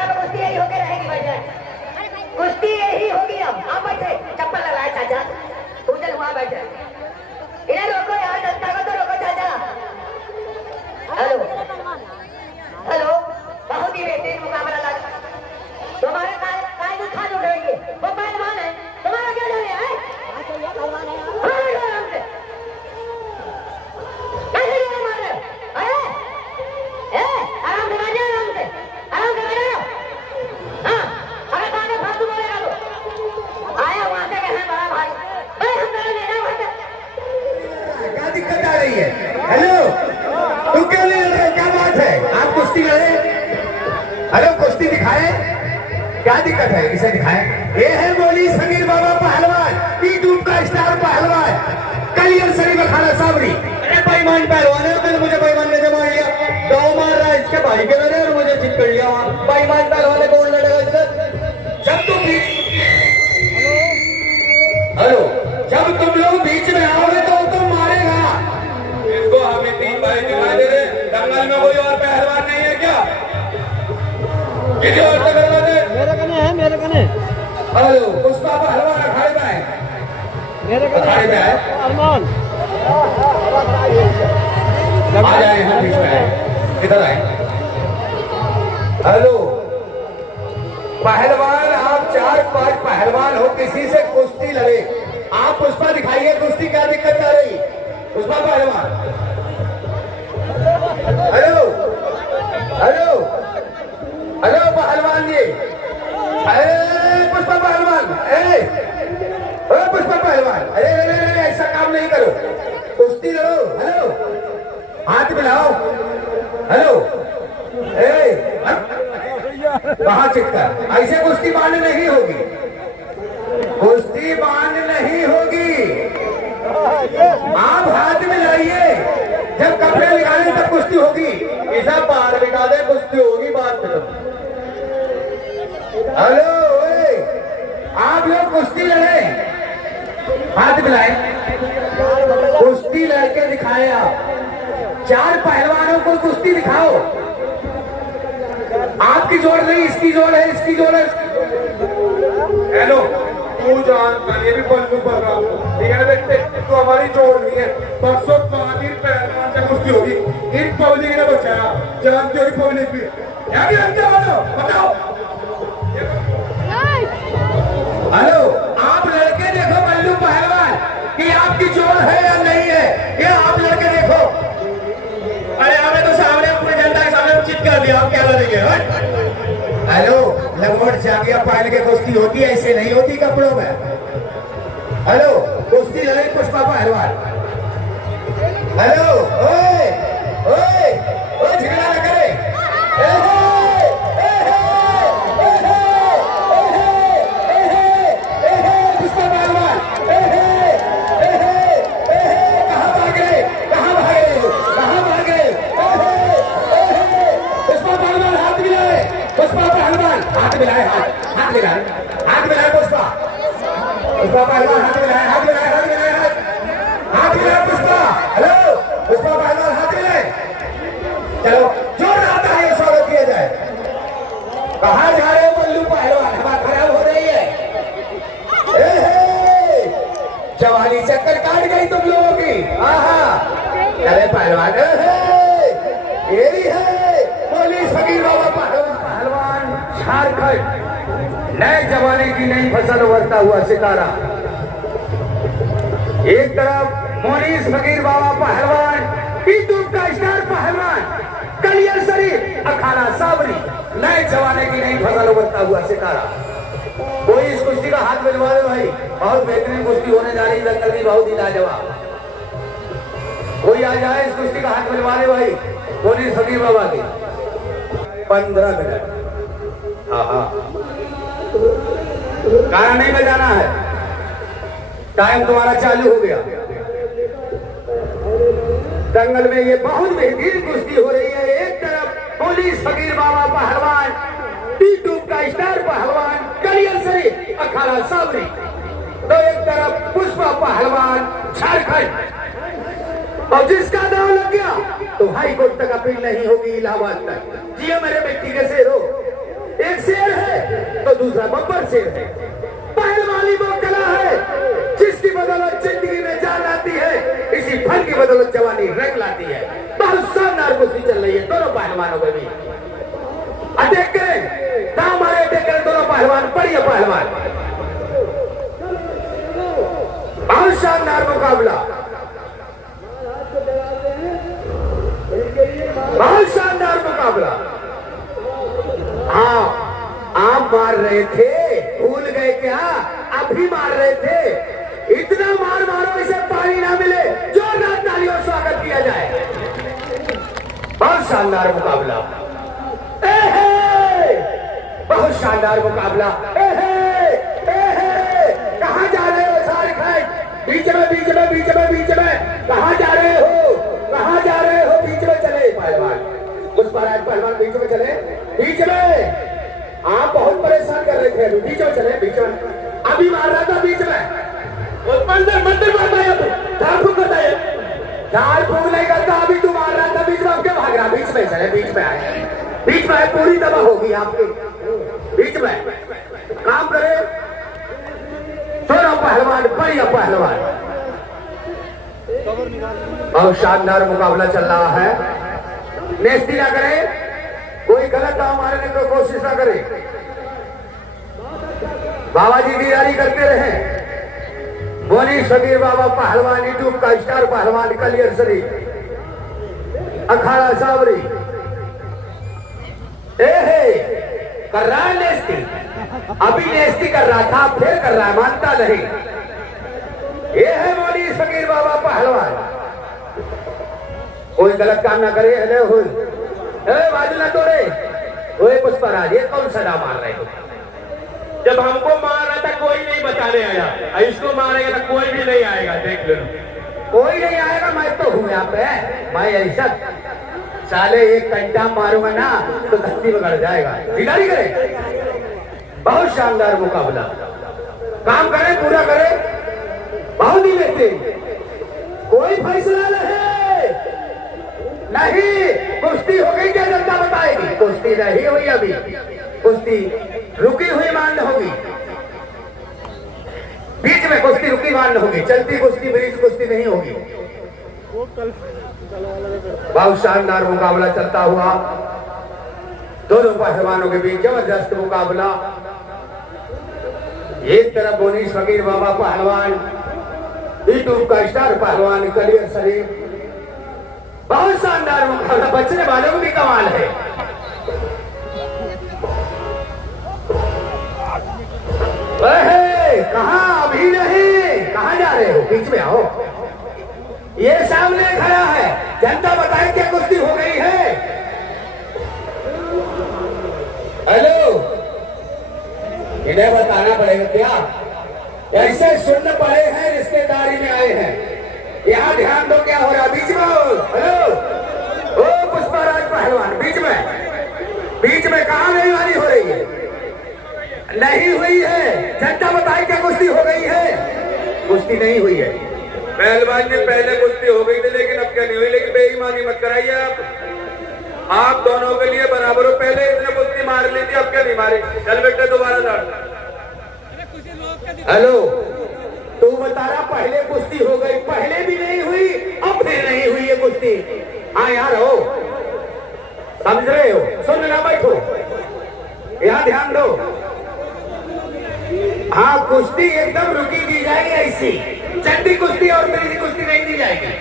जगह कुश्ती यही होके रहेगी भैया, कुश्ती यही होगी। अब आप बैठे, चप्पल लगाए चाचा, पूजन हुआ बैठे, इन्हें रोको यार, जनता को तो रोको चाचा। हेलो हेलो, बहुत ही बेहतरीन मुकाबला लगा। तुम्हारे काय को खा उठाएंगे, वो पहलवान है, तुम्हारा क्या जाने है? हेलो, तू क्यों नहीं लड़ रहा? क्या बात है? आप कुश्ती लड़े? हेलो, कुश्ती दिखाए? क्या दिक्कत है? इसे दिखाए। ये है मोली समीर बाबा पहलवान, यूट्यूब का स्टार पहलवान, कलियर शरीफ अखाड़ा साबरी। अरे बेईमान पहलवान है, मैंने मुझे बेईमान ने जमा लिया, गाँव मार रहा है इसके भाई के मेरे और मुझे चिट कर लिया वहाँ। बेईमान पहलवान है, कौन लड़ेगा इससे? जब तुम बीच हेलो, जब तुम लोग बीच में आओगे तो मारेगा। इसको हमें 3 भाई दिखाई दे रहे, दंगल में कोई और पहलवान नहीं है क्या? किसी और से करवा दे। मेरे कने है, मेरे कने। हेलो, पुष्पा पहलवान अखाड़े में है, मेरे कने अखाड़े में है। अरमान आ जाए यहाँ बीच में आए, इधर आए। हेलो पहलवान, आप 4-5 पहलवान हो, किसी से कुश्ती लड़े। आप पुष्पा दिखाइए कुश्ती, क्या दिक्कत आ रही? पुष्पा पहलवान, हेलो हेलो हेलो पहलवान जी, पुष्पा पहलवान, पुष्पा पहलवान, अरे ऐसा काम नहीं करो, कुश्ती लड़ो। हेलो, हाथ मिलाओ। हेलो, कहाँ चिटका? ऐसे कुश्ती बांध नहीं होगी, कुश्ती बांध नहीं होगी। आप हाथ मिलाइए, जब कपड़े निकालें तब कुश्ती होगी। इसे बाहर बिठा दे, कुश्ती होगी बात में। हेलो, आप लोग कुश्ती लड़े, हाथ मिलाए, कुश्ती लड़के दिखाए। आप 4 पहलवानों को कुश्ती दिखाओ। आपकी जोड़ नहीं, इसकी जोड़ है, इसकी जोड़ है। हेलो, तू जानता ये भी बल्लू पड़ रहा हूँ, ठीक है? देखते तो हमारी जोड़ नहीं है। परसों पानी पहलवान से कुश्ती होगी, इन पब्लिक ने बचाया, जानते हो पब्लिक भी क्या भी हम क्या बताओ। हेलो, आप लड़के देखो बल्लू पहलवान कि आपकी जोड़ है या नहीं है, ये आप लड़के देखो। अरे हमें तो सामने पूरी जनता के सामने चिट कर दिया, आप क्या लड़ेंगे? हेलो, लंगोट जागिया पहन के कुश्ती होती है, ऐसे नहीं होती कपड़ों में। हेलो, कुश्ती लड़े पुष्पा पहलवान। हेलो, ओए ओए ओए, झगड़ा न करे। पुष्पा पहलवान, कहाँ भागे, कहाँ भागे, कहाँ भागे? पुष्पा पहलवान हाथ मिलाए, पुष्पा पहलवान हाथ मिलाए, हाथ मिलाए, हाथ मिलाए। पुष्पा पहलवान हाथ मिलाए, हाथ मिलाए, हाथ मिलाए, हाथ मिलाए। पुष्पा, हेलो, पुष्पा पहलवान हाथ मिलाए। चलो, जोर आता है, स्वागत किया जाए। कहाँ जा रहे हो बल्लू पहलवान? हवा खराब हो रही है। जवानी चक्कर काट गई तुम लोगों की। अरे पहलवान, ये भी है मोली समीर बाबा पहलवान, झारखंड, नए जमाने की नई फसल उभरता हुआ सितारा। एक तरफ मोली समीर बाबा पहलवान, यूट्यूब का स्टार पहलवान, कलियर शरीफ अखाड़ा साबरी, नए जमाने की नई फसल उभरता हुआ सितारा। कोई इस कुश्ती का हाथ मिलवा दे भाई, बहुत बेहतरीन कुश्ती होने जा रही, दंगल की बहुत ही लाजवाब। कोई आ जाए, इस कुश्ती का हाथ मिलवा दे भाई, मोली समीर बाबा की। 15 मिनट, गाना नहीं बजाना है, टाइम तुम्हारा चालू हो गया। दंगल में ये बहुत बेहतरीन कुश्ती हो रही है। एक तरफ मोली समीर बाबा पहलवान, यूट्यूब का स्टार पहलवान, कलियर शरीफ अखाड़ा साबरी, तो एक तरफ पुष्पा पहलवान, झारखंड। और जिसका दाव लग गया तो हाई कोर्ट तक अपील नहीं होगी, इलाहाबाद तक। जियो मेरे बेटी के शेरो, एक दूसरा बब्बर शेर है। पहलवानी वो कला है जिसकी बदौलत जिंदगी में जान आती है, इसी फल की बदौलत जवानी रंग लाती है। बहुत शानदार कुश्ती चल रही है दोनों पहलवानों में भी। अटैक करें दाम आए, अटैक करें दोनों पहलवान, बढ़िया पहलवान। बहुत शानदार मुकाबला, बहुत शानदार मुकाबला। हाँ, आप मार रहे थे, भूल गए क्या? अभी मार रहे थे। इतना मार मारो इसे पानी ना मिले, जोरदार तालियों से स्वागत किया जाए। बहुत शानदार मुकाबला, बहुत शानदार मुकाबला। कहाँ जा रहे हो झारखंड? बीच में बीच में बीच में बीच में कहाँ जा रहे हो? कहाँ जा रहे हो? बीच में चले पहलवान, पुष्पराज पहलवान बीच में चले, बीच में। आप बहुत परेशान कर रहे थे, बीच में चले, बीच में। अभी मार रहा था बीच में, मंदिर मंदिर मार रहा है, झाड़ फूक करता है, झाड़ फूक नहीं करता। अभी तू मार रहा था बीच में, अब क्या भाग रहा? बीच में चले, बीच में आए, बीच में आए, पूरी दबा होगी आपकी। बीच में काम करे दोनों पहलवान, बढ़िया पहलवान। बहुत शानदार मुकाबला चल रहा है। नेस्ती ना करे, कोई गलत दाव मारने की कोशिश ना करे। बाबा जी की यारी करते रहे। बोनी फकीर बाबा पहलवान, यूट्यूब का स्टार पहलवान कलियर शरीफ, अखाड़ा सावरी। कर रहा है नेस्ती, अभी नेस्ती कर रहा था, फिर कर रहा है, मानता नहीं। ये है बोनी फकीर बाबा पहलवान। कोई गलत काम ना करे। हेलो हुई, बाजू ना तोड़े। ओए पुष्पराज, ये कौन सा मार रहे हो? जब हमको मार रहा था कोई नहीं बताने आया, इसको मारेगा तो कोई भी नहीं आएगा, देख लो। कोई नहीं आएगा, मैं तो हूं यहाँ पे। मैं ऐसा साले एक घंटा मारूंगा ना तो धरती बिगड़ जाएगा। बिगाड़ी करे। बहुत शानदार मुकाबला, काम करे, पूरा करे, बहुत ही लेते। कोई फैसला नहीं, कुश्ती हो गई क्या जनता बताएगी? कुश्ती नहीं हुई अभी, कुश्ती रुकी हुई मान्य होगी। बीच में कुश्ती रुकी मान्य होगी, चलती कुश्ती बीच कुश्ती नहीं होगी। बहुत शानदार मुकाबला चलता हुआ दोनों पहलवानों के बीच, जबरदस्त मुकाबला। एक तरफ बोनीश फकीर बाबा पहलवान, यूट्यूब का स्टार पहलवान कलियर शरीफ। बहुत शानदार मुकाबला, बचने वालों को भी कमाल है। कहाँ? अभी नहीं, कहाँ जा रहे हो? बीच में आओ, ये सामने खड़ा है, जनता बताए क्या कुश्ती हो गई है? हेलो, इन्हें बताना पड़ेगा क्या? ऐसे सुनने पड़े हैं, रिश्तेदारी में आए हैं। यहाँ ध्यान दो, क्या हो रहा? बीच में हो। हेलो, ओ पुष्पराज पहलवान, बीच में, बीच में कहाँ मेहरबानी हो रही है? नहीं हुई है, जनता बताए क्या कुश्ती हो गई है? कुश्ती नहीं हुई है। पहलवान ने पहले कुश्ती हो गई थी, लेकिन अब क्या नहीं हुई। लेकिन बेईमानी मत कराइए आप दोनों के लिए बराबर हो। पहले इसने कुश्ती मार ली थी, अब क्या नहीं मारी। चल बेटे दोबारा लड़। हेलो, तू बता रहा पहले कुश्ती हो गई, पहले भी नहीं हुई, अब फिर नहीं हुई है कुश्ती। हाँ यार हो, समझ रहे हो? सुन ना, बैठो, यहाँ ध्यान दो। हाँ, कुश्ती एकदम रुकी दी जाएगी, ऐसी चंडी कुश्ती और मेरी कुश्ती नहीं दी जाएगी।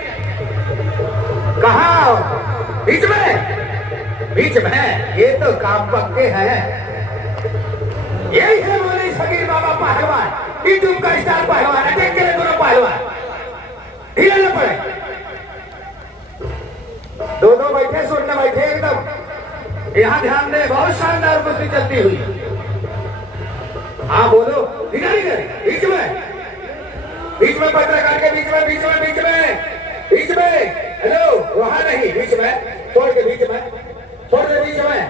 कहाँ? बीच में, बीच में। ये तो काम पक्के हैं। यही है बोले फकीर बाबा पहलवान, यूट्यूब का स्टार पहलवान। अटैक करे दोनों पहलवान, ढीले न पड़े। दोनों बैठे, सुनने बैठे एकदम। यहाँ ध्यान दे, बहुत शानदार कुश्ती चलती हुई। हाँ बोलो, दिखाई करे, बीच में, बीच में पत्रकार के बीच में, बीच में, बीच में, बीच में। हेलो, वहां नहीं, बीच में, छोड़ के बीच में, छोड़ दे बीच में।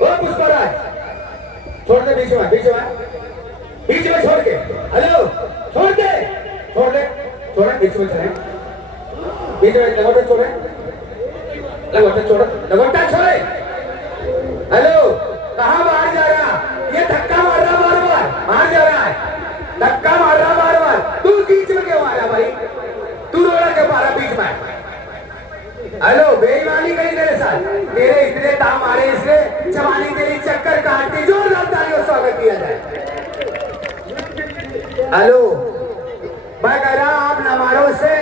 ओ पुष्पराज, छोड़ दे बीच में, बीच में, बीच में छोड़ के। हेलो, छोड़ दे, छोड़ दे, छोड़, बीच में चले, बीच में लगोटा छोड़े, लगोटा छोड़, लगोटा छोड़े। हेलो, कहाँ बाहर जा रहा? ये धक्का मार रहा हेलो, मैं कह रहा आप ना मारो उससे।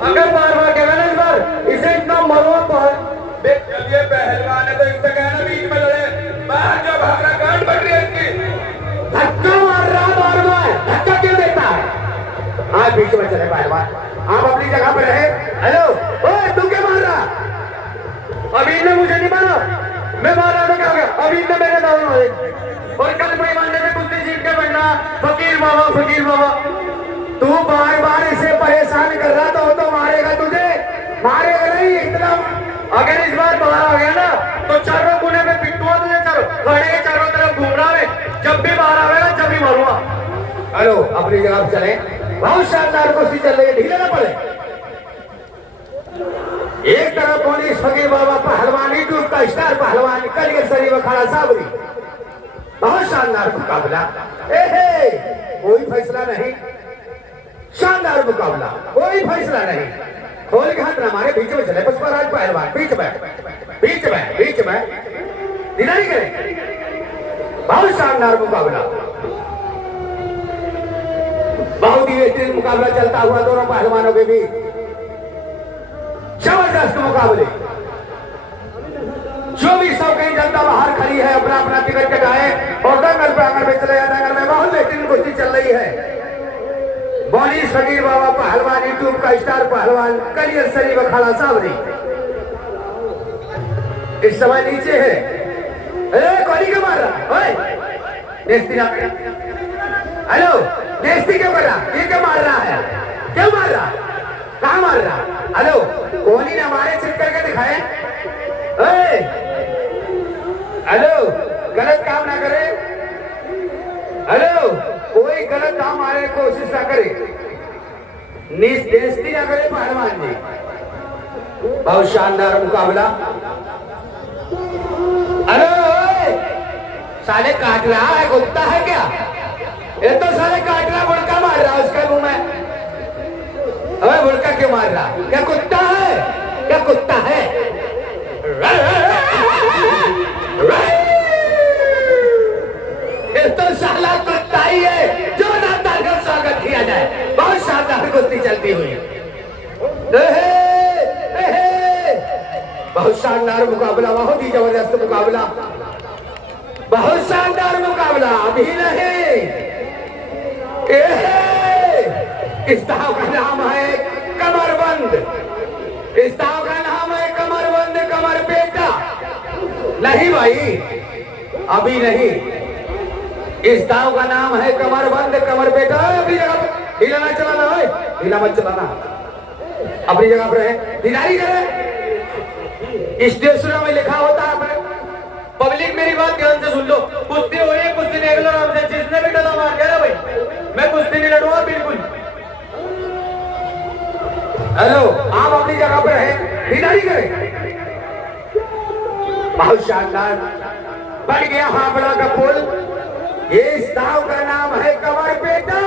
अगर बार बार कह रहा ना इस बार इसे इतना मरो जब ये पहलवान है तो इससे कहना बीच में लड़े, बाहर जो भाग रहा गांड बन रही है इसकी। धक्का मार रहा बार बार, धक्का क्यों देता है? आज बीच में चले पहलवान, आप अपनी जगह पर रहे। हेलो, ओए तू क्या मार रहा? अभी ने मुझे नहीं मारा, मैं मारा तो क्या हो गया? अभी ने मेरे दाव मारे और कल पैमाने से कुश्ती जीत के बनना। फकीर बाबा तू बार बार इसे परेशान कर रहा तो मारेगा तुझे, मारेगा नहीं इतना। अगर इस बार बाहर आ गया ना तो चारों कोने में पिट्टुआ तुझे खड़े के चारों तरफ घूम रहा है। जब भी बाहर आवेगा जब भी मारूंगा। हेलो, अपनी जगह पर चले। बहुत शानदार कुश्ती चल रही है, ढीले ना पड़े। एक तरफ मोनीश फकीर बाबा पहलवान, यूट्यूब का स्टार पहलवान कलियर शरीफ अखाड़ा साबरी। बहुत शानदार मुकाबला, कोई फैसला नहीं। शानदार मुकाबला, कोई फैसला नहीं। खोल के हाथ हमारे बीच में चले पुष्पराज पहलवान, बीच में नहीं करे। बहुत शानदार मुकाबला, बहुत ही बेहतरीन मुकाबला चलता हुआ दोनों पहलवानों के बीच। जबरदस्त मुकाबले, जो भी शौकीन जनता बाहर खड़ी है अपना अपना टिकट कटाए और दंगल पे आंगन में चले जाए। दंगल में बहुत बेहतरीन कुश्ती चल रही है। मोनीश फकीर बाबा पहलवान, यूट्यूब का स्टार पहलवान कलियर शरीफ अखाड़ा साबरी इस समय नीचे है। कौनी क्यों मार रहा? नेस्ती ना, हेलो नेस्ती क्यों कर रहा? ये क्यों मार रहा है? क्यों मार रहा? कहाँ मार रहा? हेलो, कोहली ने हमारे चिट करके दिखाए। हेलो, गलत काम ना करे। हेलो, कोई गलत काम मारने की कोशिश ना करे, बेइज्जती ना करे पहलवान जी। बहुत शानदार मुकाबला। हेलो, साले काट रहा है, कुत्ता है क्या? ये तो साले काट रहा, बुड़का मार रहा उसके मुंह में। अबे बुड़का क्यों मार रहा? क्या कुत्ता है? क्या कुत्ता है? ये तो साला कुत्ता ही है। जो नाता का स्वागत किया जाए। बहुत शानदार कुश्ती चलती हुई, बहुत शानदार मुकाबला, बहुत ही जबरदस्त मुकाबला, बहुत शानदार मुकाबला। अभी नहीं, इस दाव का नाम है कमरबंद। इस दाव का नाम है कमरबंद, कमर पेटा। नहीं भाई, अभी नहीं। इस दाव का नाम है कमरबंद, कमर पेटा। अपनी जगह पर ढीला ना चलाना है, ढीला मत चलाना, अपनी जगह पर है। दिनारी करे, स्टेशनों में लिखा होता है। पब्लिक मेरी बात ध्यान से सुन लो। कुश्ती हो रही है, कुश्ती देख लो आराम से। जिसने भी डला मार दिया ना भाई, मैं कुश्ती नहीं लड़ूंगा बिल्कुल। हेलो, आप अपनी जगह पर हैं, दिनारी करें। बहुत शानदार बन गया हावड़ा का पुल। ये इस दाव का नाम है कमर पेटा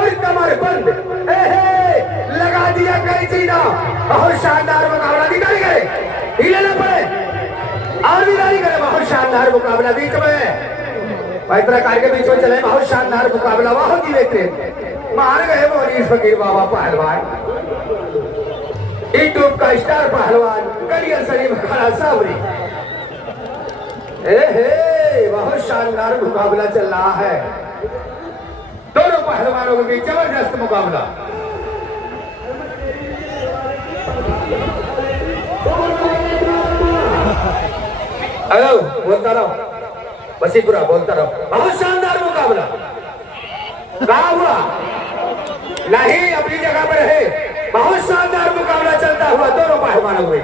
और कमर बंद। लगा दिया कई चीना। बहुत शानदार मुकाबला, दिनारी करे, ढीले ना पड़े और दिनारी करे। बहुत शानदार मुकाबला बीच में पत्रकार के बीच में चले। बहुत शानदार मुकाबला, बहुत ही बेहतरीन। मार गए मोनीश फकीर बाबा पहलवान, यूट्यूब का स्टार पहलवान कलियर शरीफ अखाड़ा साबरी। बहुत शानदार मुकाबला चल रहा है दोनों पहलवानों के बीच, जबरदस्त मुकाबला। हेलो, बोलता रहो, वसीपुरा बोलता रहो। बहुत शानदार मुकाबला। कहा हुआ नहीं, अपनी जगह पर है। बहुत शानदार मुकाबला चलता हुआ दोनों पहलवानों में।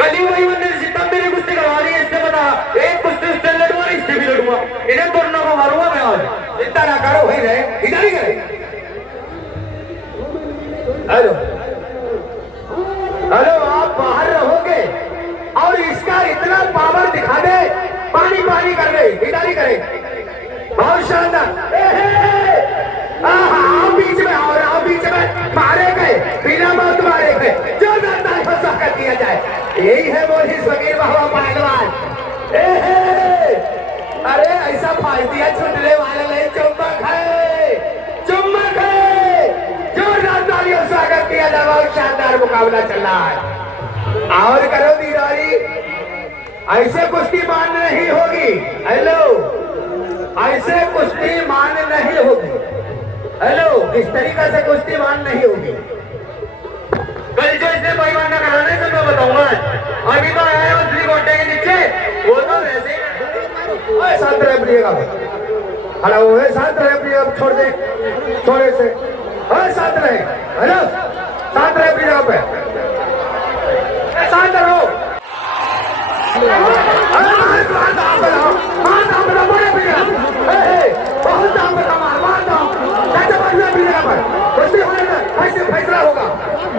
कली वही मंदिर जितना मेरी कुश्ती करवा रही है, इससे बता एक कुश्ती उससे लड़ूंगा, इससे भी लड़ूंगा, इन्हें दोनों को मारूंगा मैं। आज चिंता ना करो, वही रहे, इधर ही करे। हेलो हेलो, आप बाहर रहोगे और इसका इतना पावर दिखा दे, पानी पानी कर दे, इधर ही करे। बहुत शानदार। बीच में और आओ, बीच में मारे गए, बिना मौत मारे गए, जो नाता फंसा कर दिया जाए। यही है मोनीश फकीर बाबा पहलवान। अरे ऐसा फाड़ दिया। मुकाबला चल रहा है। और करो दीदारी, ऐसे कुश्ती मान नहीं होगी। हेलो, ऐसे कुश्ती मान नहीं होगी। हेलो, इस तरीके से कुश्ती मान नहीं होगी। कल जो इसने पैमाना कराने से मैं बताऊंगा, अभी तो आया है उसकी गोटे के नीचे, वो तो वैसे ही साथ रह खड़ा हुए साथ रहे, अब छोड़ दे, छोड़े से साथ रहे। हेलो, साथ रहे अपनी जगह पे, साथ रहो। बहुत दाम बता, फैसला होगा,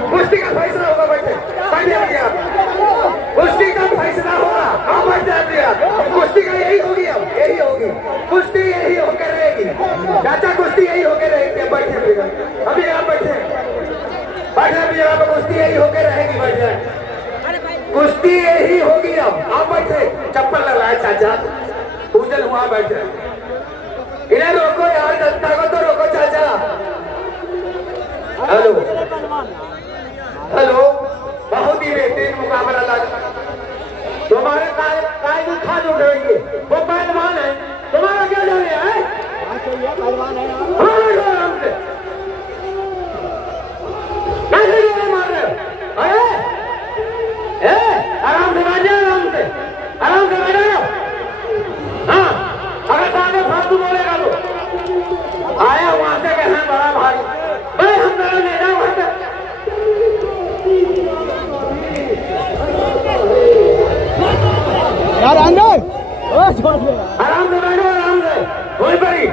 कुश्ती का फैसला होगा। बैठे कुश्ती का फैसला होगा। हाँ बैठ जाए, कुश्ती का यही होगी, अब यही होगी कुश्ती, यही होकर रहेगी चाचा, कुश्ती यही होकर रहेगी। बैठे अभी आप बैठे अभी यहाँ पर कुश्ती यही होकर रहेगी। बैठ जाए, कुश्ती यही होगी। अब आप बैठे, चप्पल लगाए चाचा, पूजन हुआ, बैठे। इन्हें रोको यार, जनता को तो रोको चाचा। हेलो हेलो, बहुत ही बेहतरीन मुकाबला लगा। तुम्हारे काय भी खाद उठाएंगे, वो पहलवान है, तुम्हारा क्या जा रहा है? पहलवान है आराम से, कैसे जोड़े मार रहे हो? अरे आराम से बैठ जाओ, आराम से बैठ जाओ। हाँ, अगर सामने फालतू बोलेगा तो आया वहां से कहना बड़ा भारी, भाई हम दोनों ले जाओ वहां से। यार अंदर आराम से बैठो, आराम से, वहीं पर ही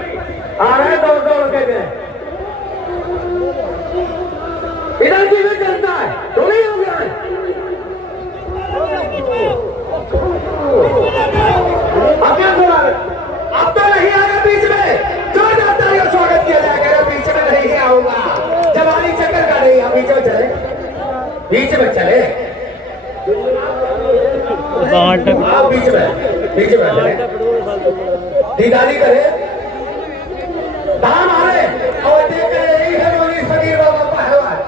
आ रहे दौड़ दौड़ के गए। इधर की भी चलता है, तो नहीं हो गया है। अब क्या सवाल? अब तो नहीं आएगा बीच में, जो जाता है स्वागत किया जाएगा। बीच में नहीं आऊंगा, जवानी चक्कर का नहीं। आप बीच में चले, बीच में चले, आप बीच में चले, दीदारी करे, दाम आ रहे और देख रही है मोनी फकीर बाबा पहलवान,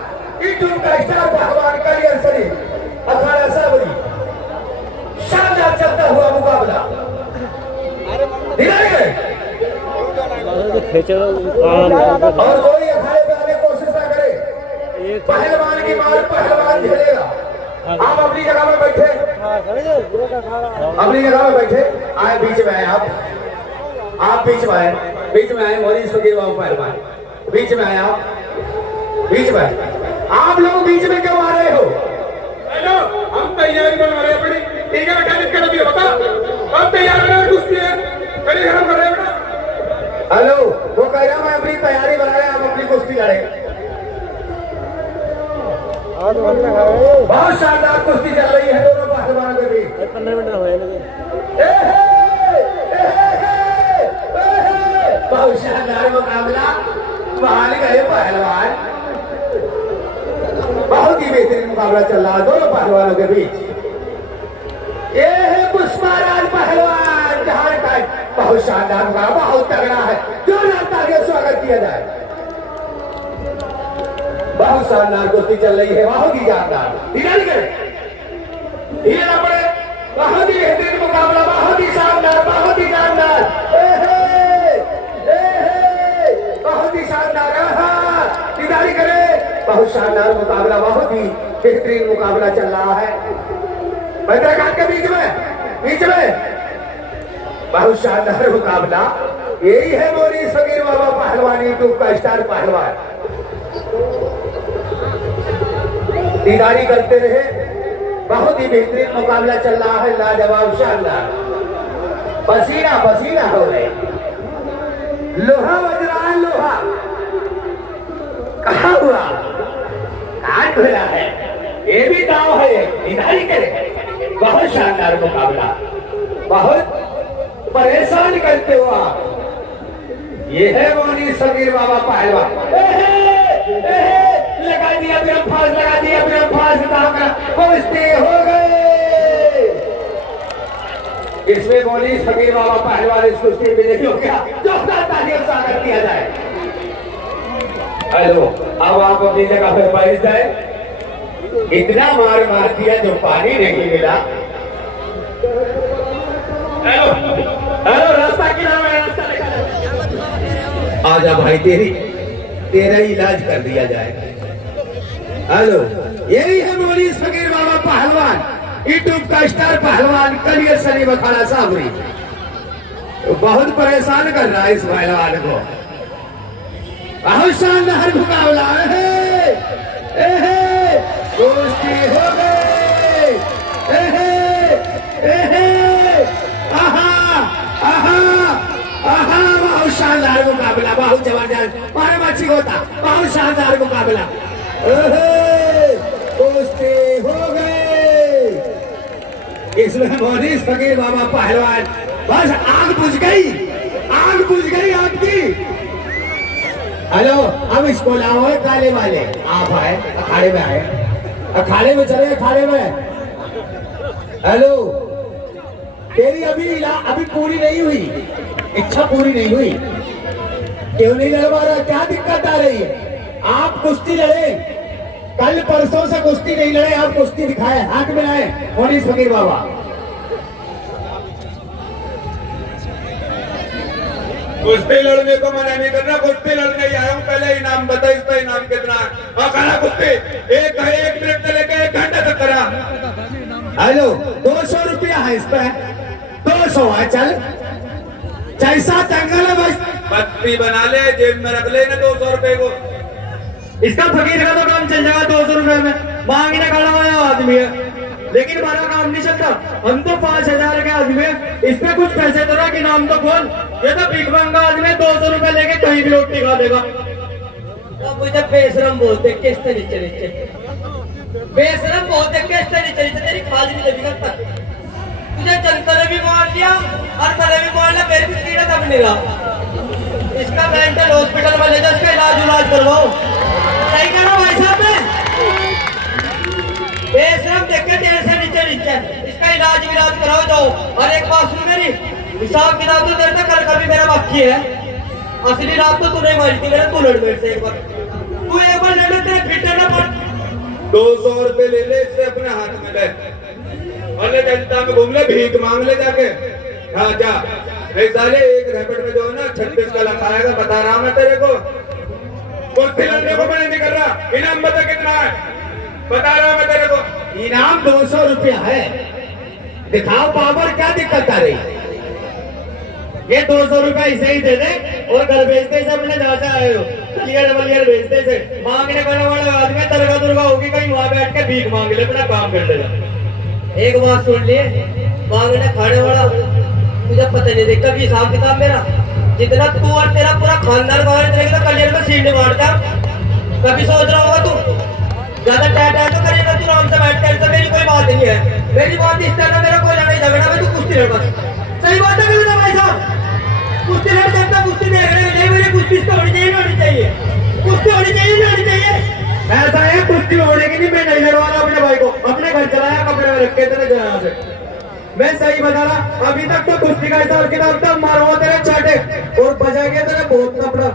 यूट्यूब का स्टार पहलवान कलियर शरीफ अखाड़ा साबरी, शानदार चलता हुआ मुकाबला। दीदारी करे और कोई अखाड़े पे आने की कोशिश ना करे। पहलवान की मार पहलवान झेलेगा। आप अपनी जगह में बैठे, अपनी जगह में बैठे, आए बीच में आए, आप बीच में आए, बीच में आए मोनी फकीर बाबा पहलवान, बीच में आए आप, बीच में आप लोग बीच में क्यों आ रहे हो? हेलो, हम तैयारी बना रहे हैं अपनी, ठीक है बेटा, दिक्कत अभी बता, हम तैयार बना रहे, कुश्ती है, कड़ी खत्म कर रहे हैं बेटा। हेलो, वो कह रहा मैं अपनी तैयारी बना रहे, आप अपनी कुश्ती लड़े। बहुत शानदार कुश्ती चल रही है दोनों पहलवानों के बीच। 15 मिनट हुए बहुत शानदार मुकाबला, मान गए पहलवान। बहुत ही बेहतरीन मुकाबला चल रहा है दोनों पहलवानों के बीच। ये है पुष्पाराज पहलवान झारखंड। बहुत शानदार मुकाबला, बहुत तगड़ा है, जोरदार तालियों से स्वागत किया जाए। बहुत शानदार कुश्ती चल रही है, बहुत ही शानदार। धीरे पड़े, बहुत ही बेहतरीन मुकाबला, बहुत ही शानदार, बहुत ही शानदार, बहुत ही शानदार। दीदारी करे, बहुत शानदार मुकाबला, बहुत ही बेहतरीन मुकाबला चल रहा है पैदराघाट के बीच में बहुत शानदार मुकाबला। यही है मोनी फकीर बाबा पहलवान, यूट्यूब का स्टार पहलवान। दीदारी करते रहे, बहुत ही बेहतरीन मुकाबला चल रहा है, लाजवाब शानदार। पसीना पसीना हो गए, लोहा बज रहा है, लोहा कहाँ हुआ, काट खुला है, ये भी दाव है। दीदारी करे, बहुत शानदार मुकाबला, बहुत परेशान करते हो आप। ये है मोनी फकीर बाबा पहलवान। लगा दिया ब्रह्मास, लगा दिया ब्रह्मास, कुश्ती हो गए। इसमें मोनी फकीर बाबा पहलवान इस कुश्ती में देखियो क्या जोरदार तालियों से स्वागत किया जाए। हेलो, अब आप अपनी जगह पर बैठ जाए, इतना मार मार दिया जो पानी नहीं मिला। हेलो हेलो, रास्ता किनारा है, रास्ता निकालो। आजा भाई, तेरा इलाज कर दिया जाए। हेलो, यही है मोरीज फकीर बाबा पहलवान, यूट्यूब का स्टार पहलवान कलियर शरीफ अखाड़ा साबरी। बहुत परेशान कर रहा है इस पहलवान को। बहुत शानदार मुकाबला है, कुश्ती हो गई, बहुत शानदार मुकाबला, बहुत जबरदस्त, मारे मच्छी होता, बहुत शानदार मुकाबला, कुश्ती हो गई। इसमें मोरीज फकीर बाबा पहलवान, बस आग बुझ गई, आग बुझ गई आग की। हेलो, अब इसको लाओ काले वाले, आप आए अखाड़े में, आए अखाड़े में, चले अखाड़े में। हेलो, तेरी अभी पूरी नहीं हुई, इच्छा पूरी नहीं हुई, क्यों नहीं लड़वा रहा, क्या दिक्कत आ रही है? आप कुश्ती लड़े, कल परसों से कुश्ती नहीं लड़े, आप कुश्ती दिखाए, हाथ मिलाए मोरीज फकीर बाबा। कुश्ती लड़ने को मना नहीं करना, कुश्ती लड़ने ही आया हूँ। पहले इनाम बता, इसका इनाम कितना है? हाँ, करा कुश्ती, एक मिनट से लेकर 1 घंटे तक करा। हेलो, 200 रुपया है इस पे, 200 है, चल जैसा जंगल है बस। पत्ती बना ले, जेब में रख ले ना 200 रुपए को। इसका फकीर का तो काम चल जाएगा 200 रुपए में, मांगने खड़ा हुआ आदमी है, लेकिन हमारा काम नहीं चलता। हम तो 5000 के आदमी है, इस पे कुछ पैसे तो कि नाम तो बोल। ये तो भीख मांगा आदमी 200 रुपए लेके कहीं भी रोटी खा देगा। अब मुझे बेशरम बोलते, किससे नीचे नीचे बेशरम बोलते, किससे नीचे नीचे, तेरी खाली नहीं लगी करता। तुझे चंकर ने भी मार लिया और मैंने भी मार लिया, मेरे भी कीड़ा तब नहीं रहा। इसका मेंटल हॉस्पिटल में ले जाओ, इसका इलाज करवाओ। सही कह रहा भाई साहब ने, बेशरम देख के तेरे से नीचे नीचे, इसका इलाज कराओ जाओ। और एक बात सुन मेरी, हिसाब किताब तो तेरे से कल का भी मेरा बाकी है। असली रात तो तूने मारी थी, मेरे तू लड़ मेरे से एक बार, तू एक बार लड़े, तेरे फिट ना पड़। 200 रुपए ले ले इससे अपने हाथ में ले, और ले जनता में घूम ले, भीख मांग ले जाके। हाँ जा, नहीं साले एक रैकेट में जो है ना 36 का लगाएगा, बता रहा मैं तेरे को। कुश्ती लड़ने को मैंने नहीं कर रहा, इनाम बता कितना है, बता रहा मैं तेरे को। इनाम 200 रुपया है, दिखाओ पावर, क्या दिक्कत आ रही? ये 200 रुपए ऐसे ही दे दे और घर भेजते से अपने जहाँ से आए हो, क्लियर भेजते से। मांगने वाला आदमी दरगाह दुर्गा होगी कहीं, वहां बैठ के भीख मांग ले, अपना काम कर लेगा। एक बात सुन लिए, मांगने खाने वाला तुझे पता नहीं देखता भी हिसाब किताब मेरा, जितना तू और तेरा पूरा खानदान बाहर चलेगा तो कलियर में सीट मारता। कभी सोच रहा होगा तू ज्यादा टाइट तो करिएगा, तू आराम से बैठ कर, मेरी कोई बात नहीं है, मेरी बात इस तरह, मेरा कोई लड़ाई झगड़ा में, तू कुश्ती लड़ बस। सही बात है गलत है भाई साहब? कुश्ती लड़ सकता, कुश्ती देखने में नहीं, मेरी कुश्ती होनी चाहिए, होनी चाहिए, कुश्ती होनी चाहिए, होनी चाहिए। ऐसा है कुश्ती होने की नहीं, मैं नहीं लड़वा रहा अपने भाई को, अपने घर चलाया कमरे में रख के तेरे जरा से। मैं सही बता रहा, अभी तक तो कुश्ती का हिसाब किताब तक मारो तेरे चाटे और बजा के तेरे बहुत कपड़ा,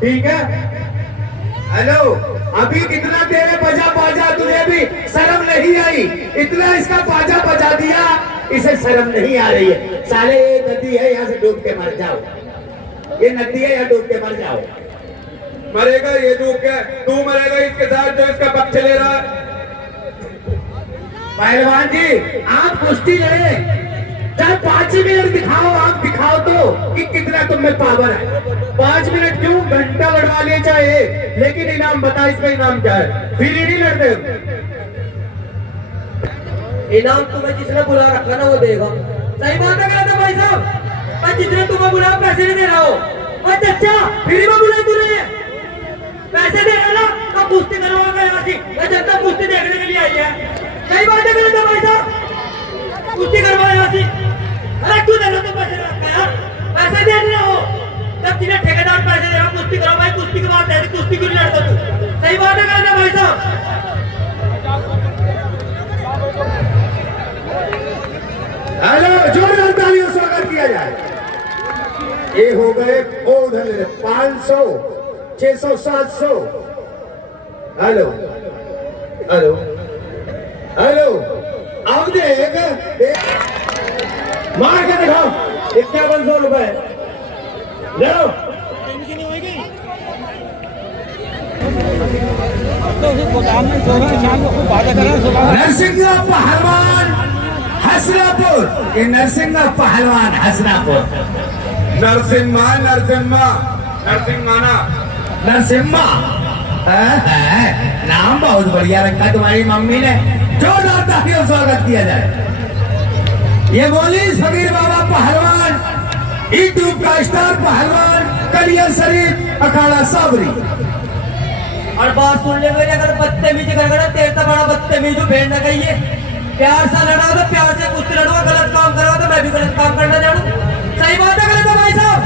ठीक है? हेलो, अभी कितना तेरे बजा बाजा, तुझे भी शर्म नहीं आई? इतना इसका बाजा बजा दिया, इसे शर्म नहीं आ रही है। साले ये नदी है, यहाँ से डूब के मर जाओ, ये नदी है, यहाँ डूब के मर जाओ। मरेगा ये डूब के, तू मरेगा इसके साथ जो इसका पक्ष ले रहा है। पहलवान जी, आप कुश्ती लड़े, चाहे 5 मिनट दिखाओ, आप दिखाओ तो कि कितना तुम में पावर है। 5 मिनट क्यों, घंटा लड़वा लिए चाहे, लेकिन इनाम बता, इसका इनाम क्या है? फिर ही नहीं लड़ते। इनाम तुम्हें जिसने बुला रखा ना वो देगा। सही बात है गलत है भाई साहब? और जिसने तुम्हें बुला पैसे नहीं दे रहा हो, और चचा फिर मैं बुला तूने पैसे दे रहा ना, तो कुश्ती करवाओगे यहाँ से, मैं जनता कुश्ती देखने के लिए आई है। सही बात है गलत है भाई साहब? कुश्ती करवाओ यहाँ से। अरे क्यों दे रहा तो पैसे रखा यार, पैसे दे रहे हो, जब तुझे ठेकेदार पैसे दे रहा, कुश्ती करो भाई, कुश्ती की बात है, कुश्ती क्यों नहीं लड़ता तू? सही बात है गलत है भाई साहब? हेलो, जोरदार तालियों से स्वागत किया जाए। ये हो गए वो उधर 500, 600, 700। हेलो हेलो, अब देख मार के दिखाओ 5100 रुपए ले लो नरसिंह पहलवान हसनापुर, ये नरसिंह पहलवान हसनापुर। नरसिम्हा नरसिम्हा नरसिम्हाना नरसिम्हा नाम बहुत बढ़िया रखा तुम्हारी मम्मी ने, जोरदार तालियों से स्वागत किया जाए। ये बोली फकीर बाबा पहलवान, यूट्यूब का स्टार पहलवान, कलियर शरीफ अखाड़ा साबरी। और बात सुन ले मेरे, अगर बदतमीजी करेगा तेरे से बड़ा बदतमीज जो भेड़ न गई है। प्यार से लड़ा तो प्यार से कुश्ती लड़ूंगा, गलत काम करोगे तो मैं भी गलत काम करना जानू। सही बात है गलत है भाई साहब?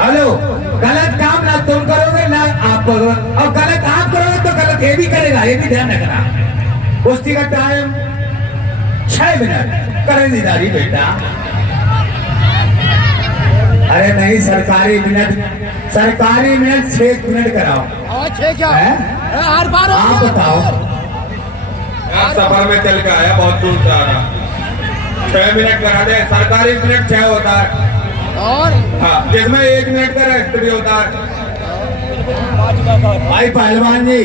हेलो, गलत काम ना तुम करोगे ना आप करोगे, और गलत आप करोगे तो गलत ये भी करेगा, ये भी ध्यान रखना। कुश्ती का टाइम 6 मिनट करें दीदारी बेटा। अरे नहीं, सरकारी मिनट 6 मिनट कराओ। हर बार आप बताओ। यार सफर में चल के आया, बहुत दूर से आ रहा। 6 मिनट करा दे, सरकारी मिनट 6 होता है और हाँ, जिसमें 1 मिनट का रेस्ट भी होता है। भाई पहलवान जी,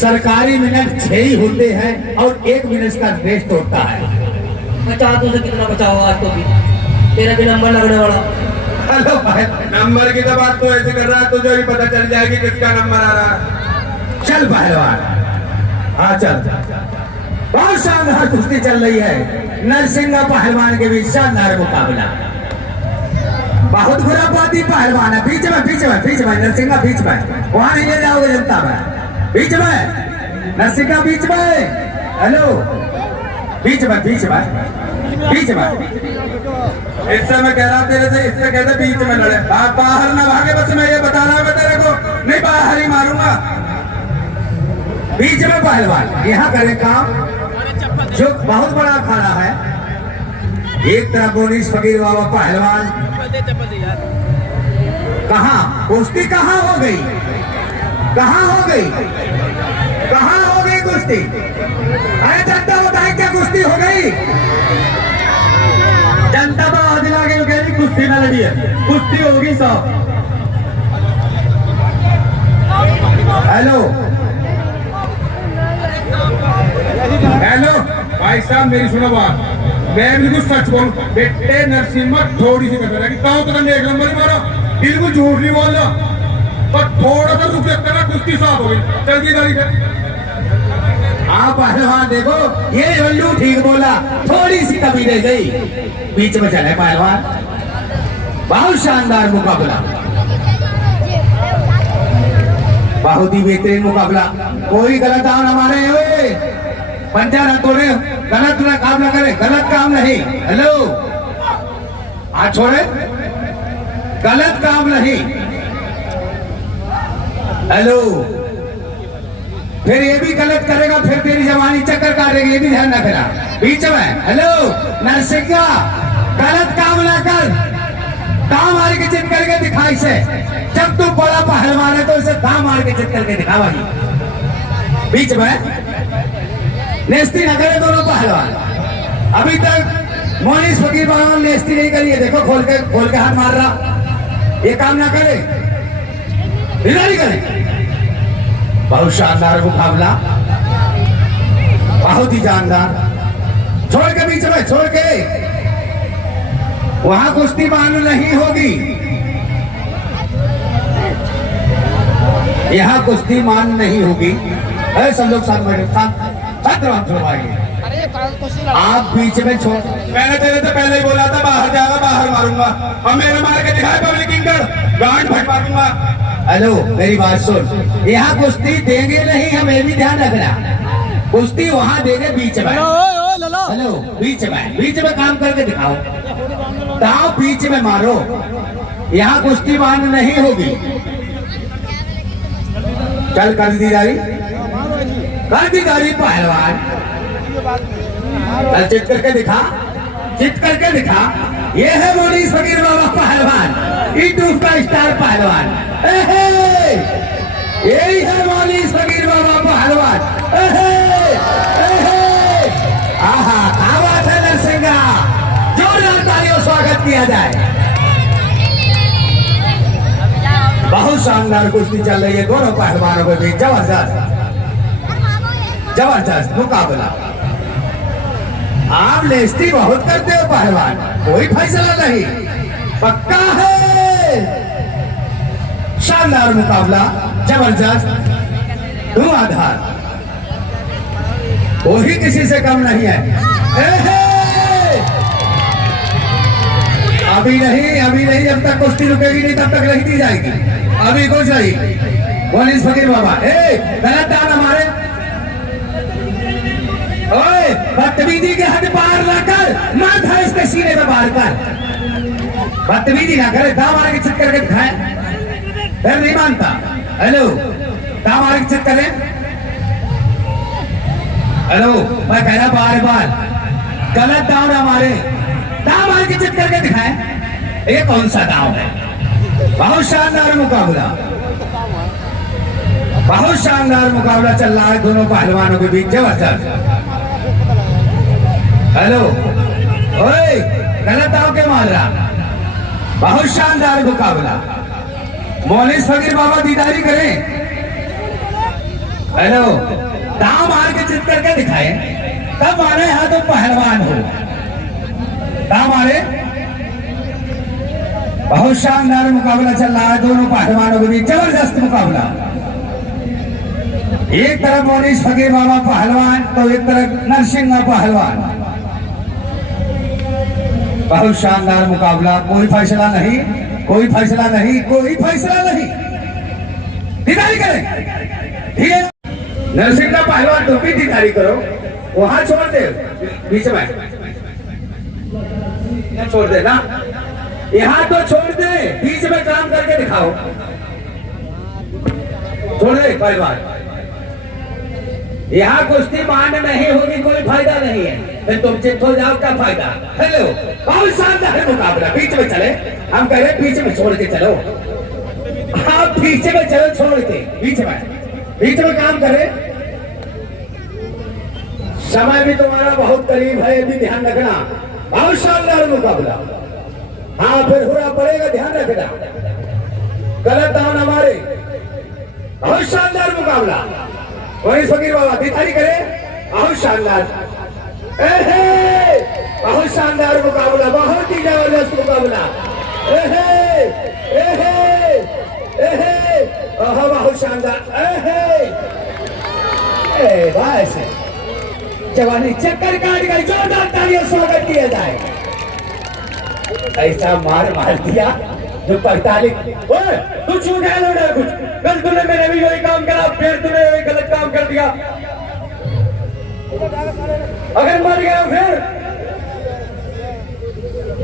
सरकारी मिनट 6 ही होते हैं और 1 मिनट का रेस्ट होता है। बचा तुझे कितना बचाओ आज तो भी, तेरा भी नंबर लगने वाला। हेलो भाई, नंबर की तो बात तो ऐसे कर रहा है, तुझे भी पता चल जाएगी किसका नंबर आ रहा है। चल पहलवान, हाँ चल। बहुत शानदार कुश्ती चल रही है, नरसिंह पहलवान के बीच शानदार मुकाबला। बहुत खुरापाती पहलवान है, बीच में नरसिंह बीच में, वहां नहीं ले जाओगे जनता में, बीच में नरसिंह बीच में। हेलो, बीच में इससे मैं कह रहा हूँ तेरे से, इससे कहते बीच में लड़े, आप बाहर ना भागे। बस मैं ये बता रहा हूँ तेरे को, नहीं बाहर ही मारूंगा। बीच में पहलवान यहाँ करे काम, जो बहुत बड़ा अखाड़ा है। एक तरफ बोनीस फकीर बाबा पहलवान, कहाँ कुश्ती कहाँ हो गई कुश्ती? अरे जनता बताए क्या कुश्ती हो गई? जनता तो आज लागे कह रही कुश्ती ना लड़ी है, कुश्ती होगी साहब। हेलो भाई साहब मेरी सुनो बात, मैं बिल्कुल सच बोलूं, बेटे नरसिम्हा थोड़ी सी कसर है कि कहो तो 1 नंबर ही मारो, बिल्कुल झूठ नहीं बोल रहा, पर थोड़ा सा रुक सकता ना, कुश्ती साफ हो गई। चल की गाड़ी कर। आप पहलवान देखो, ये लल्लू ठीक बोला, थोड़ी सी कमी रह गई। बीच में चले पहलवान, बहुत शानदार मुकाबला, बहुत ही बेहतरीन मुकाबला। कोई गलत काम न मारे हुए, पंजा न तोड़े, गलत ना काम न करे, गलत काम नहीं। हेलो, हाथ छोड़े, गलत काम नहीं। हेलो, फिर ये भी गलत करेगा, फिर तेरी जवानी चक्कर काटेगी, ये भी ध्यान रखना। बीच में हेलो नरसिंह, गलत काम ना कर, दाम मार के चित करके दिखा इसे। जब तू बड़ा पहलवान है तो इसे दाम मार के चित करके दिखा भाई। बीच में नेस्ती न करे दोनों पहलवान। अभी तक मोनिस फकीर पहलवान नेस्ती नहीं करी है, देखो खोल के हाथ मार रहा, ये काम ना करे, नहीं करे। बहुत शानदार मुकाबला, बहुत ही जानदार। छोड़ के बीच में, छोड़ के, वहां कुश्ती मालूम नहीं होगी, यहाँ कुश्ती मान नहीं होगी। सब लोग साथ बैठे, छुड़वाएंगे। आप बीच में छोड़, मैंने तेरे से पहले ही बोला था बाहर जाएगा, बाहर मारूंगा, और मैंने मार के दिखाया पब्लिक इंकर, गांड फट मारूंगा। हेलो मेरी बात सुन, यहाँ कुश्ती देंगे नहीं, हमें भी ध्यान रखना। कुश्ती वहां देंगे बीच में। हेलो, बीच में काम करके दिखाओ, दांव बीच में मारो, यहाँ कुश्ती मान नहीं होगी। चल कर दी पहलवान, चल चित करके दिखा। ये है मोनीस फकीर बाबा पहलवान, यूट्यूब का स्टार पहलवान। यही है मोनीस फकीर बाबा पहलवान। आहा, क्या बात है नरसिंगा, जोरदार तालियों स्वागत किया जाए। बहुत शानदार कुश्ती चल रही है दोनों पहलवानों के बीच, जबरदस्त जबरदस्त मुकाबला। आप लेस्ती बहुत करते हो पहलवान, कोई फैसला नहीं, पक्का है। शानदार मुकाबला, जबरदस्त, धुआंधार, कोई किसी से कम नहीं है। अभी नहीं, जब तक कुश्ती रुकेगी नहीं तब तक नहीं दी जाएगी। अभी कुछ नहीं, बोलिए फकीर बाबा, गलत दान हमारे, ओए बदतमीजी के हद पार ना कर, माथा इसके सीने में बार कर, बदतमीजी ना करे, दाम आगे चित करके दिखाए, फिर नहीं मानता। हेलो, दाम आगे चित करें, हेलो, मैं कह रहा बार बार गलत दाम हमारे, दाम आगे चित करके दिखाए, ये कौन सा दाम है। बहुत शानदार मुकाबला, बहुत शानदार मुकाबला चल रहा है दोनों पहलवानों के बीच, जबरदस्त। हेलो, ओए गलत दाव के मार रहा, बहुत शानदार मुकाबला। मौलिक फकीर बाबा दीदारी करें। हेलो, दाव मार के चित करके दिखाए, तब माने यहाँ तो पहलवान हो, दाव मारे। बहुत शानदार मुकाबला चल रहा है दोनों पहलवानों के बीच, जबरदस्त मुकाबला। एक तरफ मौलिक फकीर बाबा पहलवान तो एक तरफ नरसिंगा पहलवान, बहुत शानदार मुकाबला, कोई फैसला नहीं, कोई फैसला नहीं, कोई फैसला नहीं, दीदारी करें, ठीक है। नरसिंगा पहलवान तुम भी दीदारी करो, वहां छोड़ दे, बीच में छोड़ दे ना, यहाँ तो छोड़ दे, बीच में काम करके दिखाओ, छोड़ दे पहलवान। यहाँ कुश्ती मान नहीं होगी, कोई फायदा नहीं है, फिर तुम चित हो जाओ, क्या फायदा। हेलो, बहुत शानदार मुकाबला, बीच में चले, हम कह रहे बीच में छोड़ के चलो, आप बीच में चलो, छोड़ के बीच में काम करें। समय भी तुम्हारा बहुत करीब है, ये भी ध्यान रखना। बहुत शानदार मुकाबला, हाँ फिर होना पड़ेगा, ध्यान रखना, गलत दान हमारे। बहुत शानदार मुकाबला, वही फकीर बाबा दीदारी करे, बहुत शानदार, बहुत शानदार मुकाबला, बहुत ही जबरदस्त मुकाबला, बहुत शानदार, बस जवानी चक्कर काट गई, जोरदार तालियों स्वागत किया जाए। ऐसा मार दिया जो 45, तू छू गया लोड़ा कुछ, कल तूने मैंने भी यही काम करा, फिर तूने यही गलत काम कर दिया, अगर मर गया फिर।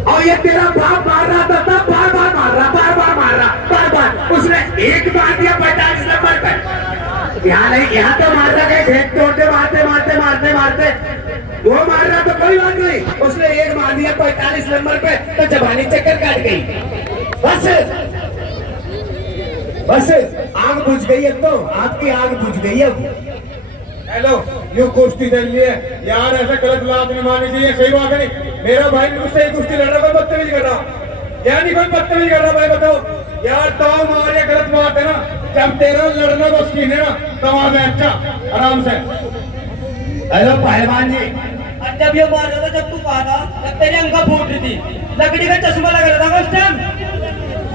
और ये तेरा बाप मार रहा था, तब बार बार मार रहा, बार बार उसने एक बार दिया 45 नंबर पर, यहाँ नहीं, यहाँ तो मार रहा है, घेट तोड़ते मारते वो मार रहा तो कोई बात नहीं, उसने एक मार दिया 45 नंबर पे, तो जवानी चक्कर काट गई, बस आग बुझ गई है, तो आपकी आग बुझ गई है। हेलो, ये कुश्ती चल रही है यार, ऐसा गलत बात नहीं माननी चाहिए, सही बात है। मेरा भाई मुझसे कुश्ती लड़ रहा, कोई बदतमीजी कर रहा, यानी कोई बदतमीजी कर रहा, भाई बताओ यार, तो मार या गलत बात है ना, जब तेरा लड़ना बस की है ना, तो वहां से अच्छा आराम से। हेलो पहलवान जी, जब ये मार रहा था, जब तू कहा था, जब तेरी अंगा फूट रही थी, लकड़ी का चश्मा लग रहा था उस टाइम,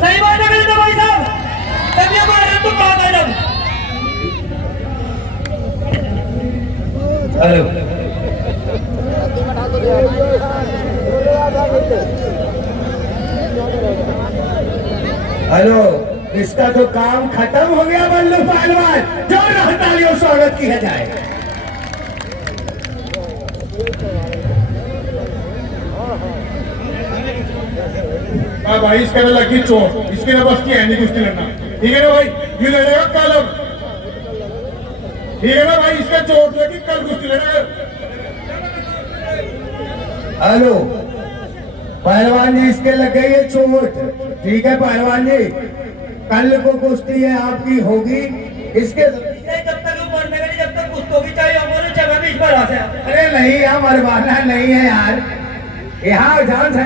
सही बात है भाई साहब, जब ये मार रहा तू कहा था जब। हेलो, इसका तो काम खत्म हो गया बल्लू पहलवान, जोरदार तालियों स्वागत किया जाए। हाँ भाई, इसके में लगी चोट, इसके ना बस की है नहीं कुश्ती लड़ना, ठीक है ना भाई, ये लड़ेगा कल, अब ठीक है ना भाई, इसका चोट लगी, कल कुश्ती लड़ेगा। हेलो पहलवान जी, इसके लग गई है चोट, ठीक है पहलवान जी, कल को कुश्ती है आपकी होगी, इसके जब तक वो मरने का नहीं, जब तक कुश्ती होगी, चाहे हमारे जगह भी इस पर आ जाए। अरे नहीं नहीं है, मरवाना नहीं है यार, यहाँ जान से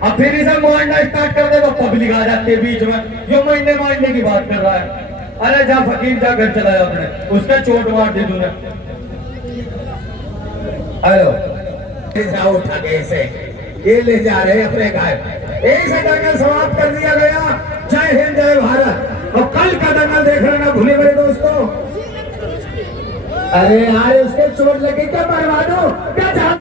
अब फिर इसे मारना स्टार्ट कर दे तो पब्लिक आ जाती है बीच में, जो मारने की बात कर रहा है। अरे जा फकीर जा घर चलाया अपने, उसका चोट मार दी तूने। हेलो, जाओ उठा के इसे, ये ले जा रहे हैं अपने गाय। एक से दंगल समाप्त कर दिया गया। जय हिंद जय भारत। और कल का दंगल देख लेना भूले मेरे दोस्तों। अरे यार उसके चोट लगी क्या, मरवा दो क्या।